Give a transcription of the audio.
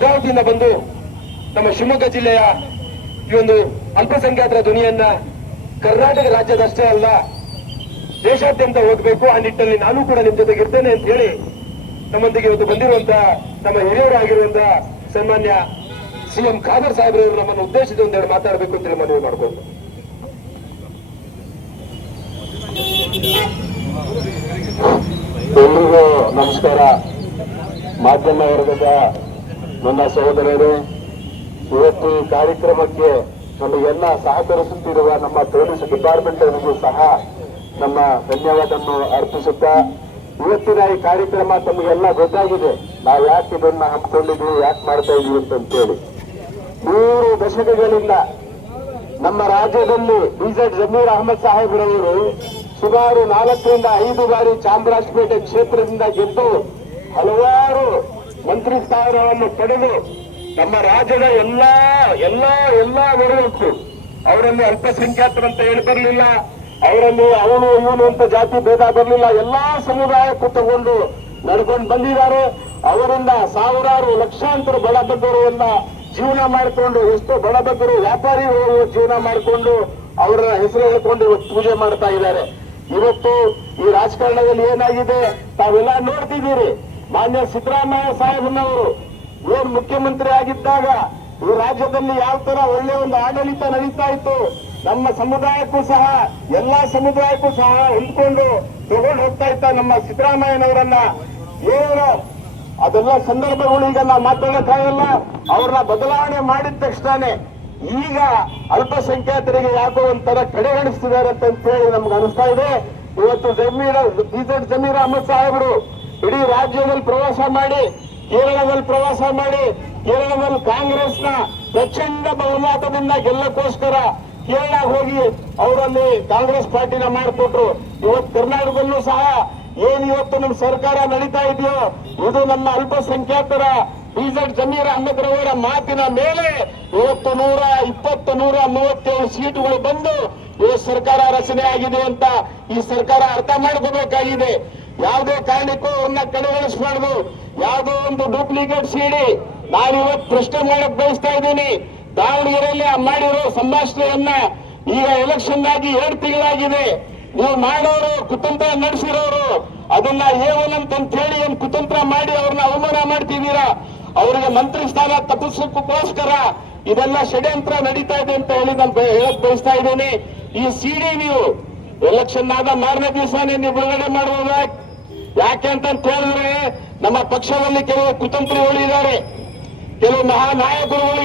ಭದ್ರಾವತಿಯಿಂದ ಬಂದು ನಮ್ಮ ಶಿವಮೊಗ್ಗ ಜಿಲ್ಲೆಯ ಈ ಒಂದು ಅಲ್ಪಸಂಖ್ಯಾತರ ಧ್ವನಿಯನ್ನ ಕರ್ನಾಟಕ ರಾಜ್ಯದಷ್ಟೇ ಅಲ್ಲ ದೇಶಾದ್ಯಂತ ಹೋಗ್ಬೇಕು. ಆ ನಿಟ್ಟಿನಲ್ಲಿ ನಾನು ಕೂಡ ನಿಮ್ ಜೊತೆಗೆ ಇರ್ತೇನೆ ಅಂತ ಹೇಳಿ ನಮ್ಮೊಂದಿಗೆ ಇವತ್ತು ಬಂದಿರುವಂತಹ ನಮ್ಮ ಹಿರಿಯರಾಗಿರುವಂತಹ ಸನ್ಮಾನ್ಯ ಸಿಎಂ ಖಾದರ್ ಸಾಹೇಬ್ರವರು ನಮ್ಮನ್ನು ಉದ್ದೇಶಿಸಿ ಒಂದೆರಡು ಮಾತಾಡಬೇಕು ಅಂತ ಮನವಿ ಮಾಡಿಕೊಂಡು. ಎಲ್ರಿಗೂ ನಮಸ್ಕಾರ. ಮಾಧ್ಯಮ ವರ್ಗದ ನನ್ನ ಸಹೋದರರೇ, ಇವತ್ತು ಈ ಕಾರ್ಯಕ್ರಮಕ್ಕೆ ನಮಗೆಲ್ಲ ಸಹಕರಿಸುತ್ತಿರುವ ನಮ್ಮ ಪೊಲೀಸ್ ಡಿಪಾರ್ಟ್ಮೆಂಟ್ ಅವರಿಗೂ ಸಹ ನಮ್ಮ ಧನ್ಯವಾದವನ್ನು ಅರ್ಪಿಸುತ್ತಾ, ಇವತ್ತಿನ ಈ ಕಾರ್ಯಕ್ರಮ ತಮಗೆಲ್ಲ ಗೊತ್ತಾಗಿದೆ. ನಾವು ಯಾಕೆ ಇದನ್ನ ಹಮ್ಮಿಕೊಂಡಿದ್ವಿ, ಯಾಕೆ ಮಾಡ್ತಾ ಇದೀವಿ ಅಂತೇಳಿ. 3 ದಶಕಗಳಿಂದ ನಮ್ಮ ರಾಜ್ಯದಲ್ಲಿ ಬಿಜೆಡ್ ಜಮೀರ್ ಅಹಮದ್ ಸಾಹೇಬ್ರವರು ಸುಮಾರು 4 ರಿಂದ 5 ಬಾರಿ ಚಾಮರಾಜಪೇಟೆ ಕ್ಷೇತ್ರದಿಂದ ಗೆದ್ದು ಹಲವಾರು ಮಂತ್ರಿ ಸ್ಥಾನವನ್ನು ಪಡೆದು ನಮ್ಮ ರಾಜ್ಯದ ಎಲ್ಲಾ ವರ್ಗಕ್ಕೂ ಅವರಲ್ಲಿ ಅಲ್ಪಸಂಖ್ಯಾತರಂತ ಹೇಳಿ ಬರಲಿಲ್ಲ, ಅವರಲ್ಲಿ ಅವನು ಇವನು ಅಂತ ಜಾತಿ ಭೇದ ಬರಲಿಲ್ಲ, ಎಲ್ಲಾ ಸಮುದಾಯಕ್ಕೂ ತಗೊಂಡು ನಡ್ಕೊಂಡು ಬಂದಿದ್ದಾರೆ. ಅವರಿಂದ ಸಾವಿರಾರು ಲಕ್ಷಾಂತರ ಬಡಬಗ್ಗರು ಎಲ್ಲ ಜೀವನ ಮಾಡಿಕೊಂಡು, ಎಷ್ಟೋ ಬಡಬಗ್ಗರು ವ್ಯಾಪಾರಿಗಳು ಜೀವನ ಮಾಡಿಕೊಂಡು ಅವರ ಹೆಸರು ಹೇಳ್ಕೊಂಡು ಇವತ್ತು ಪೂಜೆ ಮಾಡ್ತಾ ಇದ್ದಾರೆ. ಇವತ್ತು ಈ ರಾಜಕಾರಣದಲ್ಲಿ ಏನಾಗಿದೆ ತಾವೆಲ್ಲ ನೋಡ್ತಿದ್ದೀರಿ. ಮಾನ್ಯ ಸಿದ್ದರಾಮಯ್ಯ ಸಾಹೇಬನವರು ಏನ್ ಮುಖ್ಯಮಂತ್ರಿ ಆಗಿದ್ದಾಗ ಈ ರಾಜ್ಯದಲ್ಲಿ ಯಾವ ತರ ಒಳ್ಳೆ ಒಂದು ಆಡಳಿತ ನಡೀತಾ ಇತ್ತು, ನಮ್ಮ ಸಮುದಾಯಕ್ಕೂ ಸಹ ಎಲ್ಲಾ ಸಮುದಾಯಕ್ಕೂ ಸಹ ಹೊಂದ್ಕೊಂಡು ತಗೊಂಡು ಹೋಗ್ತಾ ಇತ್ತ ನಮ್ಮ ಸಿದ್ದರಾಮಯ್ಯನವರನ್ನ. ಏನು ಅದೆಲ್ಲ ಸಂದರ್ಭಗಳು ಈಗ ನಾವು ಮಾತಾಡಕ್ಕಾಗಲ್ಲ. ಅವ್ರನ್ನ ಬದಲಾವಣೆ ಮಾಡಿದ ತಕ್ಷಣನೇ ಈಗ ಅಲ್ಪಸಂಖ್ಯಾತರಿಗೆ ಯಾಕೋ ಒಂಥರ ಕಡೆಗಣಿಸ್ತಿದ್ದಾರೆ ಅಂತ ಹೇಳಿ ನಮ್ಗೆ ಅನಿಸ್ತಾ ಇದೆ. ಇವತ್ತು ಬಿಜೆಡ್ ಜಮೀರ್ ಅಹಮದ್ ಸಾಹೇಬರು ಇಡೀ ರಾಜ್ಯದಲ್ಲಿ ಪ್ರವಾಸ ಮಾಡಿ, ಕೇರಳದಲ್ಲಿ ಪ್ರವಾಸ ಮಾಡಿ, ಕೇರಳದಲ್ಲಿ ಕಾಂಗ್ರೆಸ್ನ ಪ್ರಚಂಡ ಬಹುಮತದಿಂದ ಗೆಲ್ಲಕ್ಕೋಸ್ಕರ ಕೇರಳ ಹೋಗಿ ಅವರಲ್ಲಿ ಕಾಂಗ್ರೆಸ್ ಪಾರ್ಟಿನ ಮಾಡಿಕೊಟ್ರು. ಇವತ್ತು ಕರ್ನಾಟಕದಲ್ಲೂ ಸಹ ಏನ್ ಇವತ್ತು ನಮ್ಮ ಸರ್ಕಾರ ನಡೀತಾ ಇದೆಯೋ ಇದು ನಮ್ಮ ಅಲ್ಪಸಂಖ್ಯಾತರ ಬಿಜೆಡ್ ಜಮೀರ್ ಅಹಮದ್ ರವರ ಮಾತಿನ ಮೇಲೆ ಇವತ್ತು 120, 137 ಸೀಟುಗಳು ಬಂದು ಇವತ್ತು ಸರ್ಕಾರ ರಚನೆ ಆಗಿದೆ ಅಂತ ಈ ಸರ್ಕಾರ ಅರ್ಥ ಮಾಡ್ಕೋಬೇಕಾಗಿದೆ. ಯಾವುದೇ ಕಾರಣಕ್ಕೂ ಅವನ್ನ ಕಡೆಗಣಿಸಬಾರ್ದು. ಯಾವುದೋ ಒಂದು ಡೂಪ್ಲಿಕೇಟ್ ಸಿಡಿ ನಾನಿವತ್ತು ಪ್ರಶ್ನೆ ಮಾಡಕ್ ಬಯಸ್ತಾ ಇದ್ದೀನಿ. ದಾವಣಗೆರೆಯಲ್ಲಿ ಮಾಡಿರೋ ಸಂಭಾಷಣೆಯನ್ನ ಈಗ ಎಲೆಕ್ಷನ್ ಆಗಿ 2 ತಿಂಗಳಾಗಿದೆ. ನೀವು ಮಾಡೋರು ಕುತಂತ್ರ ನಡೆಸಿರೋರು ಅದನ್ನ A1 ಅಂತ ಹೇಳಿ ಏನ್ ಕುತಂತ್ರ ಮಾಡಿ ಅವ್ರನ್ನ ಅವಮಾನ ಮಾಡ್ತಿದ್ದೀರಾ. ಅವರಿಗೆ ಮಂತ್ರಿ ಸ್ಥಾನ ತಪ್ಪಿಸೋಕ್ಕೋಸ್ಕರ ಇದೆಲ್ಲ ಷಡ್ಯಂತ್ರ ನಡೀತಾ ಇದೆ ಅಂತ ಹೇಳಿ ನಾನು ಹೇಳಕ್ ಬಯಸ್ತಾ ಇದ್ದೀನಿ. ಈ ಸಿಡಿ ನೀವು ಎಲೆಕ್ಷನ್ ಆದ ಮಾರನೇ ದಿವಸನೇ ನೀವು ಬಿಡುಗಡೆ ಮಾಡುವಾಗ ಯಾಕೆ ಅಂತ ಹೇಳಿದ್ರೆ ನಮ್ಮ ಪಕ್ಷದಲ್ಲಿ ಕೆಲವು ಕುತಂತ್ರಿಗಳು ಇದ್ದಾರೆ, ಕೆಲವು ಮಹಾನಾಯಕರುಗಳು